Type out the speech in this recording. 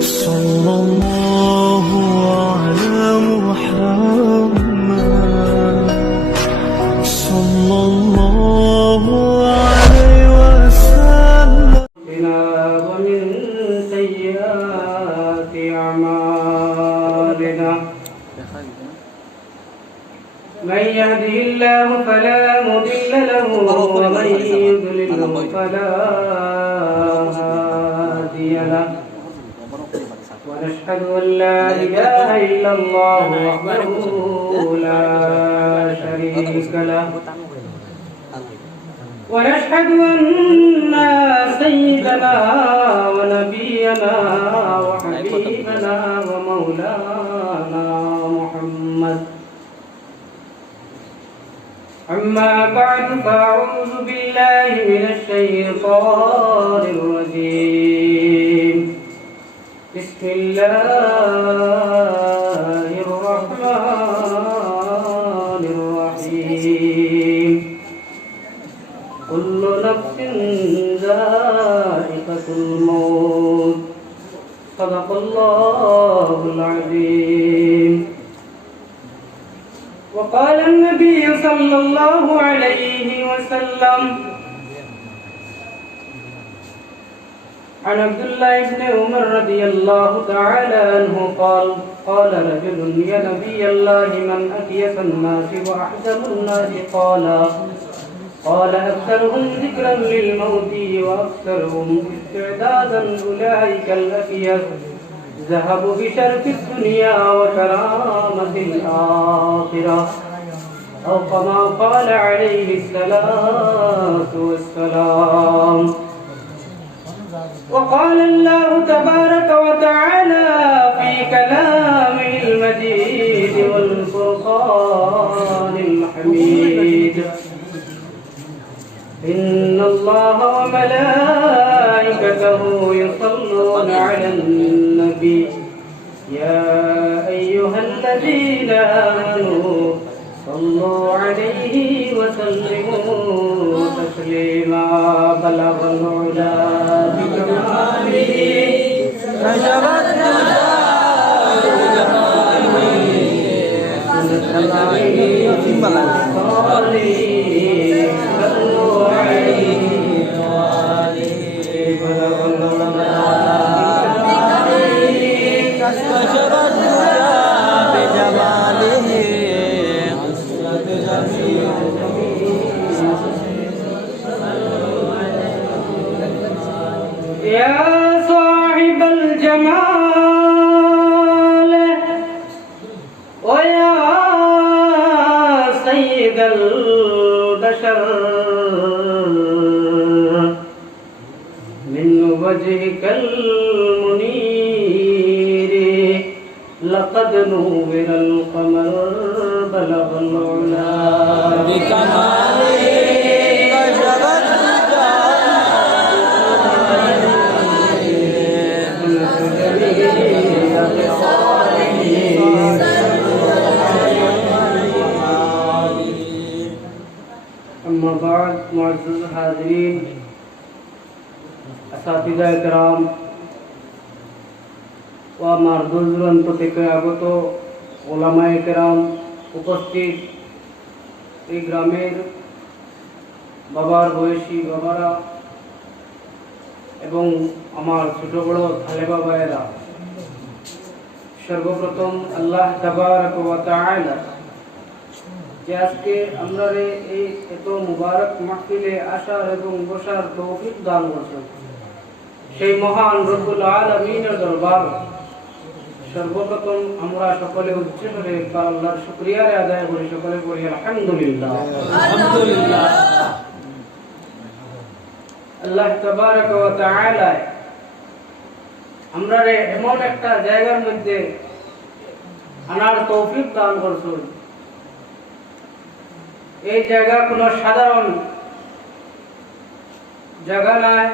صلى الله على محمد صلى الله عليه وسلم. ومن سيئات أعمالنا من يهده الله فلا مضل له ومن يضلل فلا هادي له ونشهد أن لا إله إلا الله وحده لا شريك له ونشهد أن سيدنا ونبينا وحبيبنا ومولانا محمد. أما بعد فأعوذ بالله من الشيطان الرجيم. بسم الله الرحمن الرحيم. كل نفس ذائقة الموت. صدق الله العظيم. وقال النبي صلى الله عليه وسلم عن عبد الله بن عمر رضي الله تعالى عنه قال رجل يا نبي الله من أكيس الناس وأحزم الناس؟ قال أكثرهم ذكرا للموت وأكثرهم استعدادا. أولئك الأكيس ذهبوا بشرف الدنيا وكرامة الآخرة أو كما قال عليه الصلاة والسلام. وقال الله تبارك وتعالى في كلامه المجيد والفرقان الحميد: إن الله وملائكته يصلون على النبي يا أيها الذين آمنوا صلوا عليه وسلموا تسليما. بلغ العلا بكماله نشر الهدى بجماله صلوا عليه وآله. بلغ العلا نشر الهدى بجماله يا صاحب الجمال ويا سيد البشر من وجهك المنير لقد نور القمر. بلغ العلا بكماله अम्मा बाद मुअज़्ज़ज़ हाज़रीन, असातिज़ा इकराम व मार्दुज़ुरंत থেকে আগত ওলামায়ে কেরাম, উপস্থিত এই গ্রামের বাবার বয়সী বাবারা এবং আমার ছোট বড় তালেবা ভাইয়েরা, সর্বপ্রথম আল্লাহ তাবারক ওয়া তাআলা যে আজকে আমরা এই এত মুবারক মাহফিলে আসার এবং বসার তৌফিক দান করেছেন, সেই মহান রব্বুল আলামিনের দরবার সর্বপ্রথম আমরা সকলে উচ্চ করে আল্লাহর শুকরিয়া আদায় করি। সকলে বলি আলহামদুলিল্লাহ। আলহামদুলিল্লাহ। আল্লাহ তাবারক ওয়া তাআলা আমরা এমন একটা জায়গার মধ্যে আনার তৌফিক দান করেছেন। এই জায়গা কোনো সাধারণ জায়গা নয়,